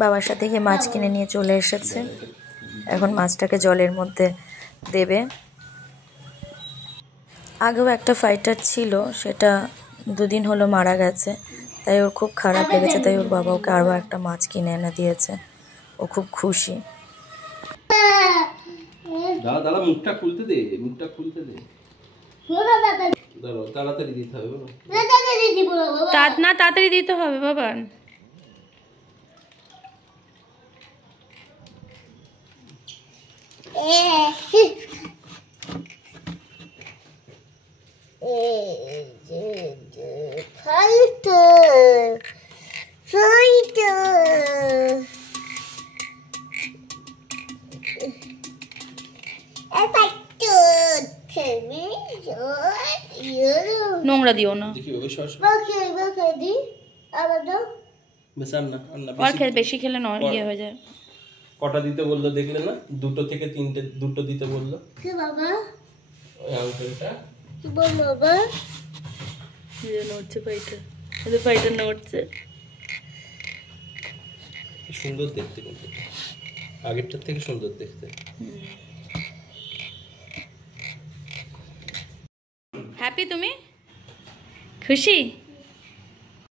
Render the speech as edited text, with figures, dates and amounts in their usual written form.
বাবার সাথে গিয়ে মাছ কিনে নিয়ে চলে এসেছে। এখন মাছটাকে জলের মধ্যে দেবে। আগেও একটা ফাইটার ছিল, সেটা 2 দিন হলো মারা গেছে, তাই ওর খুব খারাপ লেগেছে। তাই ওর বাবা ওকে আরও একটা মাছ কিনে এনে দিয়েছে। ও খুব খুশি। দাদা মুখটা খুলতে দে, মুখটা খুলতে দে। তাড়াতাড়ি দিতে হবে না, তাড়াতাড়ি দিতে হবে বাবা। নোংরা দিও না, বেশি খেলে ইয়ে হয়ে যায়। কটা দিতে বললো দেখলে না? 2 থেকে 3টে, 2টো দিতে বললো। বাবা ওই আঙ্কেলটা বাবা নড়ছে, ফাইটার নড়ছে। সুন্দর দেখতে, কিন্তু আগেরটার থেকে সুন্দর দেখতে। হ্যাপি? তুমি খুশি?